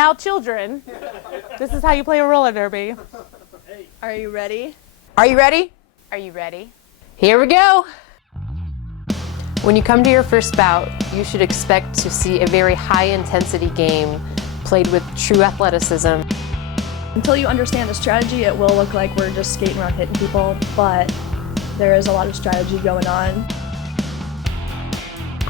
Now children, this is how you play a roller derby. Are you ready? Are you ready? Are you ready? Here we go. When you come to your first bout, you should expect to see a very high-intensity game played with true athleticism. Until you understand the strategy, it will look like we're just skating around hitting people, but there is a lot of strategy going on.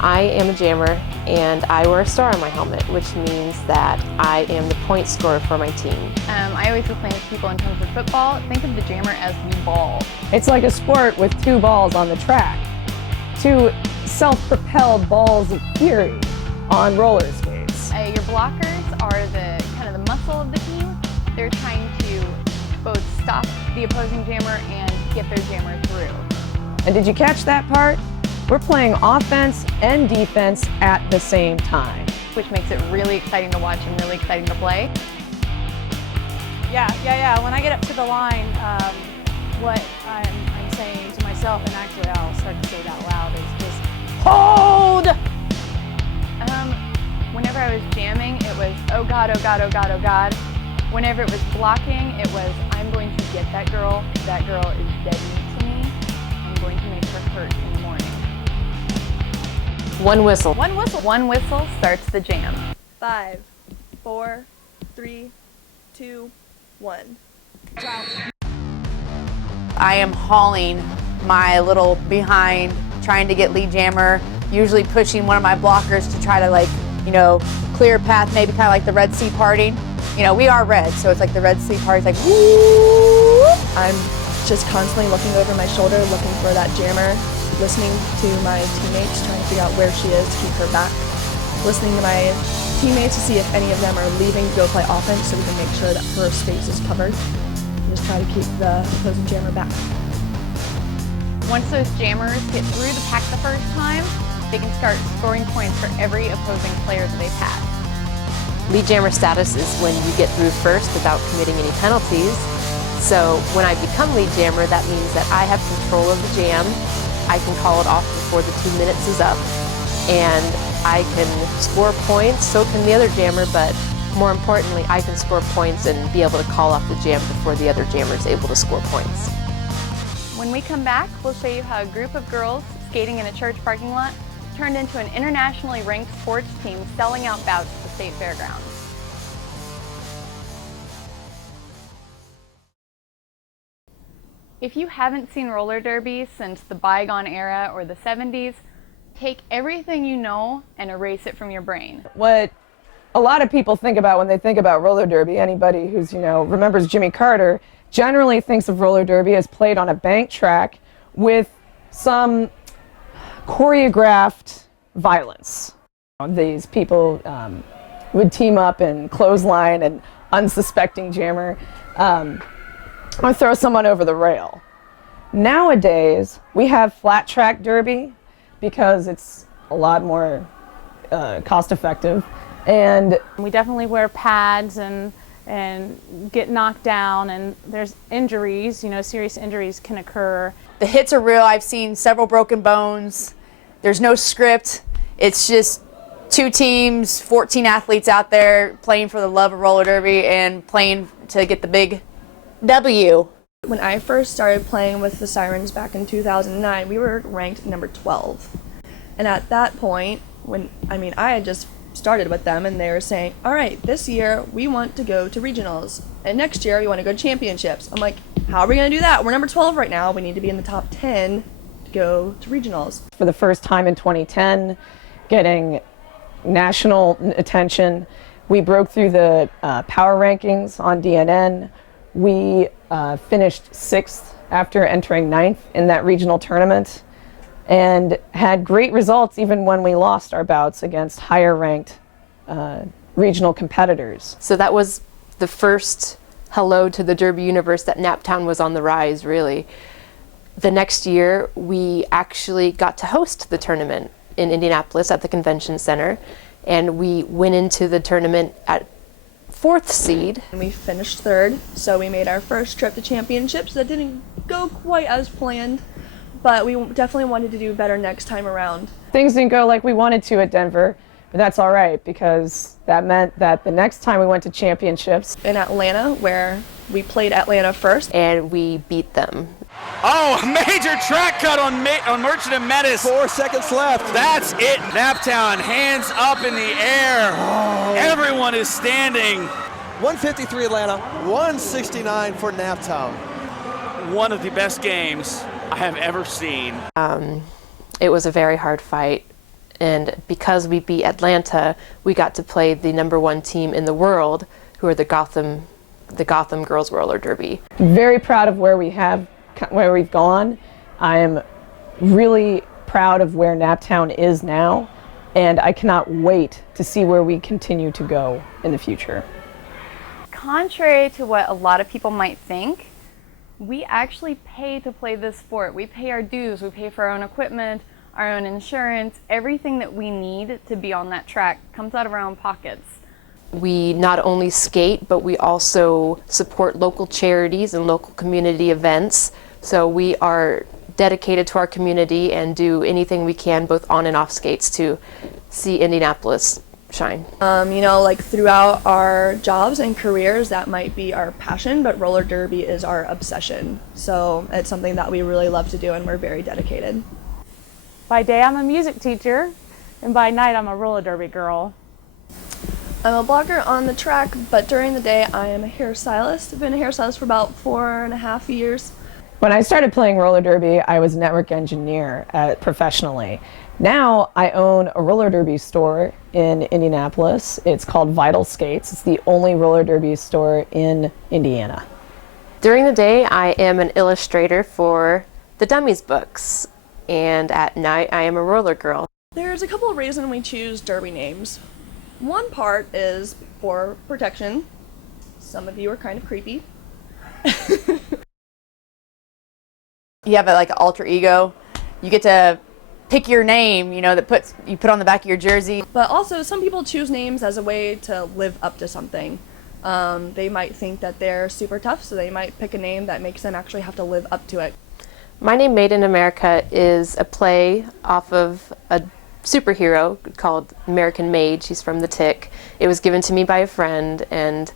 I am a jammer, and I wear a star on my helmet, which means that I am the point scorer for my team. I always explain to people in terms of football, think of the jammer as the ball. It's like a sport with two balls on the track. Two self-propelled balls of fury on roller skates. Your blockers are the kind of the muscle of the team. They're trying to both stop the opposing jammer and get their jammer through. And did you catch that part? We're playing offense and defense at the same time. Which makes it really exciting to watch and really exciting to play. Yeah. When I get up to the line, what I'm saying to myself, and actually I'll start to say it out loud, is just hold! Whenever I was jamming, it was, oh God, oh God, oh God, oh God. Whenever it was blocking, it was, I'm going to get that girl. That girl is dead meat to me. I'm going to make her hurt in the morning. One whistle. One whistle. One whistle starts the jam. 5, 4, 3, 2, 1. I am hauling my little behind, trying to get lead jammer, usually pushing one of my blockers to try to clear a path, maybe kind of like the Red Sea parting. We are red, so it's like the Red Sea party. It's like, woo! I'm just constantly looking over my shoulder, looking for that jammer, listening to my teammates, trying to figure out where she is to keep her back, listening to my teammates to see if any of them are leaving to go play offense so we can make sure that her space is covered, and just try to keep the opposing jammer back. Once those jammers get through the pack the first time, they can start scoring points for every opposing player that they pass. Lead jammer status is when you get through first without committing any penalties. So when I become lead jammer, that means that I have control of the jam. I can call it off before the 2 minutes is up, and I can score points, so can the other jammer, but more importantly, I can score points and be able to call off the jam before the other jammer is able to score points. When we come back, we'll show you how a group of girls skating in a church parking lot turned into an internationally ranked sports team selling out bouts at the state fairgrounds. If you haven't seen roller derby since the bygone era or the 70s, take everything you know and erase it from your brain. What a lot of people think about when they think about roller derby, anybody who's, remembers Jimmy Carter, generally thinks of roller derby as played on a bank track with some choreographed violence. These people would team up and clothesline an unsuspecting jammer or throw someone over the rail. Nowadays, we have flat track derby because it's a lot more cost effective, and We definitely wear pads and get knocked down, and there's injuries, serious injuries can occur. The hits are real. I've seen several broken bones. There's no script. It's just 2 teams, 14 athletes out there playing for the love of roller derby and playing to get the big W. When I first started playing with the Sirens back in 2009, we were ranked number 12. And at that point, I had just started with them, and they were saying, all right, this year we want to go to regionals, and next year we want to go to championships. I'm like, how are we going to do that? We're number 12 right now. We need to be in the top 10 to go to regionals. for the first time in 2010, getting national attention. We broke through the power rankings on DNN. We finished 6th after entering 9th in that regional tournament, and had great results even when we lost our bouts against higher ranked regional competitors. So that was the first hello to the derby universe that Naptown was on the rise, really. The next year, we actually got to host the tournament in Indianapolis at the Convention Center, and we went into the tournament at 4th seed. And we finished 3rd, so we made our first trip to championships. That didn't go quite as planned, but we definitely wanted to do better next time around. Things didn't go like we wanted to at Denver, But that's all right, because that meant that the next time we went to championships In Atlanta, where we played Atlanta first. and we beat them. Oh, major track cut on Merchant and Menace. 4 seconds left. That's it. Naptown, hands up in the air. Everyone is standing. 153 Atlanta, 169 for Naptown. One of the best games I have ever seen. It was a very hard fight, and because we beat Atlanta, we got to play the #1 team in the world, who are the Gotham Girls Roller Derby. very proud of where we've gone. I am really proud of where Naptown is now, and I cannot wait to see where we continue to go in the future. Contrary to what a lot of people might think, we actually pay to play this sport. We pay our dues, we pay for our own equipment, our own insurance, everything that we need to be on that track comes out of our own pockets. We not only skate, but we also support local charities and local community events. So we are dedicated to our community and do anything we can, both on and off skates, to see Indianapolis shine. Like throughout our jobs and careers, that might be our passion, but roller derby is our obsession. So it's something that we really love to do, and we're very dedicated. By day, I'm a music teacher, and by night, I'm a roller derby girl. I'm a blogger on the track, but during the day, I am a hairstylist. I've been a hairstylist for about 4.5 years. When I started playing roller derby, I was a network engineer professionally. Now I own a roller derby store in Indianapolis. It's called Vital Skates. It's the only roller derby store in Indiana. During the day, I am an illustrator for the Dummies books, and at night, I am a roller girl. There's a couple of reasons we choose derby names. One part is for protection. Some of you are kind of creepy. You have like an alter ego. You get to pick your name, that you put on the back of your jersey. But also, some people choose names as a way to live up to something. They might think that they're super tough, so they might pick a name that makes them actually have to live up to it. My Name Made in America is a play off of a superhero called American Made. She's from The Tick. It was given to me by a friend, and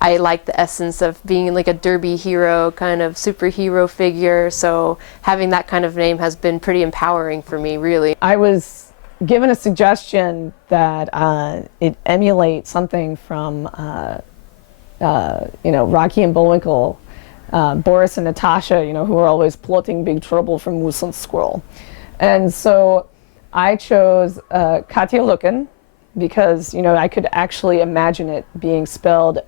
I like the essence of being like a derby hero, kind of superhero figure, so having that kind of name has been pretty empowering for me, really. I was given a suggestion that it emulate something from Rocky and Bullwinkle, Boris and Natasha, who are always plotting big trouble from Moose and Squirrel. And so I chose Katja Lucken because, I could actually imagine it being spelled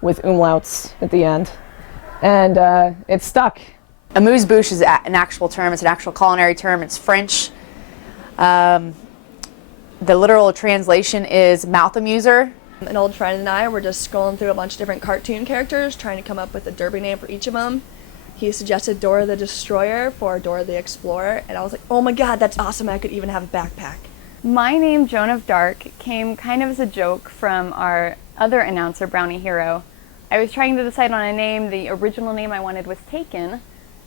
with umlauts at the end. And it stuck. Amuse-bouche is an actual term. It's an actual culinary term. It's French. The literal translation is mouth amuser. An old friend and I were just scrolling through a bunch of different cartoon characters, trying to come up with a derby name for each of them. He suggested Dora the Destroyer for Dora the Explorer, and I was like, oh my god, that's awesome, I could even have a backpack. My name, Joan of Dark, came kind of as a joke from our other announcer, Brownie Hero. I was trying to decide on a name. The original name I wanted was taken,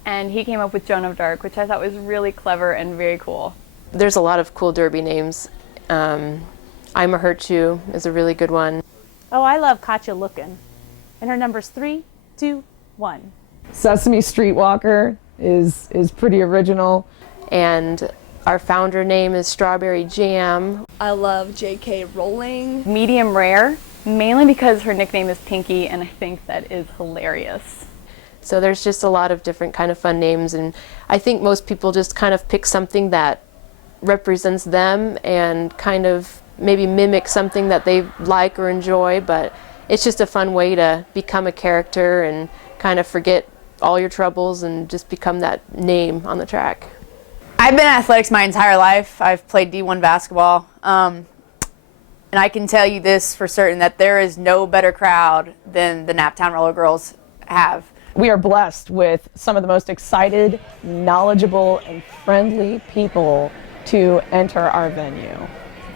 and he came up with Joan of Dark, which I thought was really clever and very cool. There's a lot of cool derby names. I'm a Hurt You is a really good one. Oh, I love Katja Lucken, and her number's 3, 2, 1. Sesame Streetwalker is pretty original. And our founder name is Strawberry Jam. I love J.K. Rowling. Medium Rare, mainly because her nickname is Pinky, and I think that is hilarious. So there's just a lot of different kind of fun names, and I think most people just kind of pick something that represents them and kind of maybe mimic something that they like or enjoy, but it's just a fun way to become a character and kind of forget all your troubles and just become that name on the track. I've been in athletics my entire life. I've played D1 basketball. And I can tell you this for certain, that there is no better crowd than the Naptown Roller Girls have. We are blessed with some of the most excited, knowledgeable, and friendly people to enter our venue.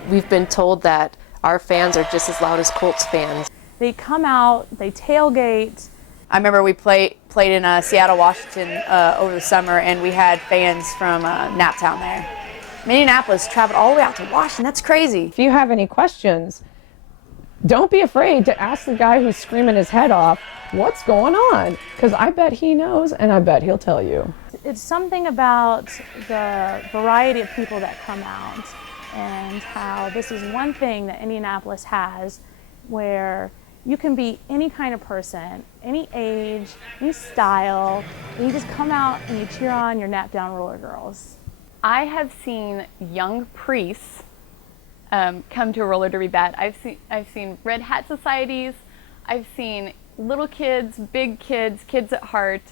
We've been told that our fans are just as loud as Colts fans. They come out, they tailgate. I remember we played in Seattle, Washington over the summer, and we had fans from Naptown there. Minneapolis traveled all the way out to Washington. That's crazy. If you have any questions, don't be afraid to ask the guy who's screaming his head off what's going on, because I bet he knows and I bet he'll tell you. It's something about the variety of people that come out and how this is one thing that Indianapolis has where you can be any kind of person, any age, any style, and you just come out and you cheer on your Naptown roller girls. I have seen young priests come to a roller derby bet. I've seen red hat societies. I've seen little kids, big kids, kids at heart.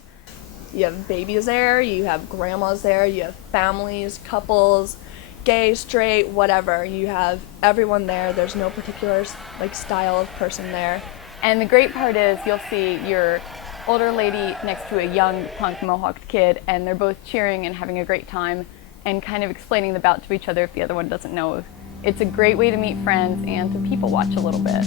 You have babies there, you have grandmas there, you have families, couples, gay, straight, whatever. You have everyone there. There's no particular like style of person there. And the great part is you'll see your older lady next to a young punk mohawked kid, and they're both cheering and having a great time and kind of explaining the bout to each other if the other one doesn't know. It's a great way to meet friends and to people watch a little bit.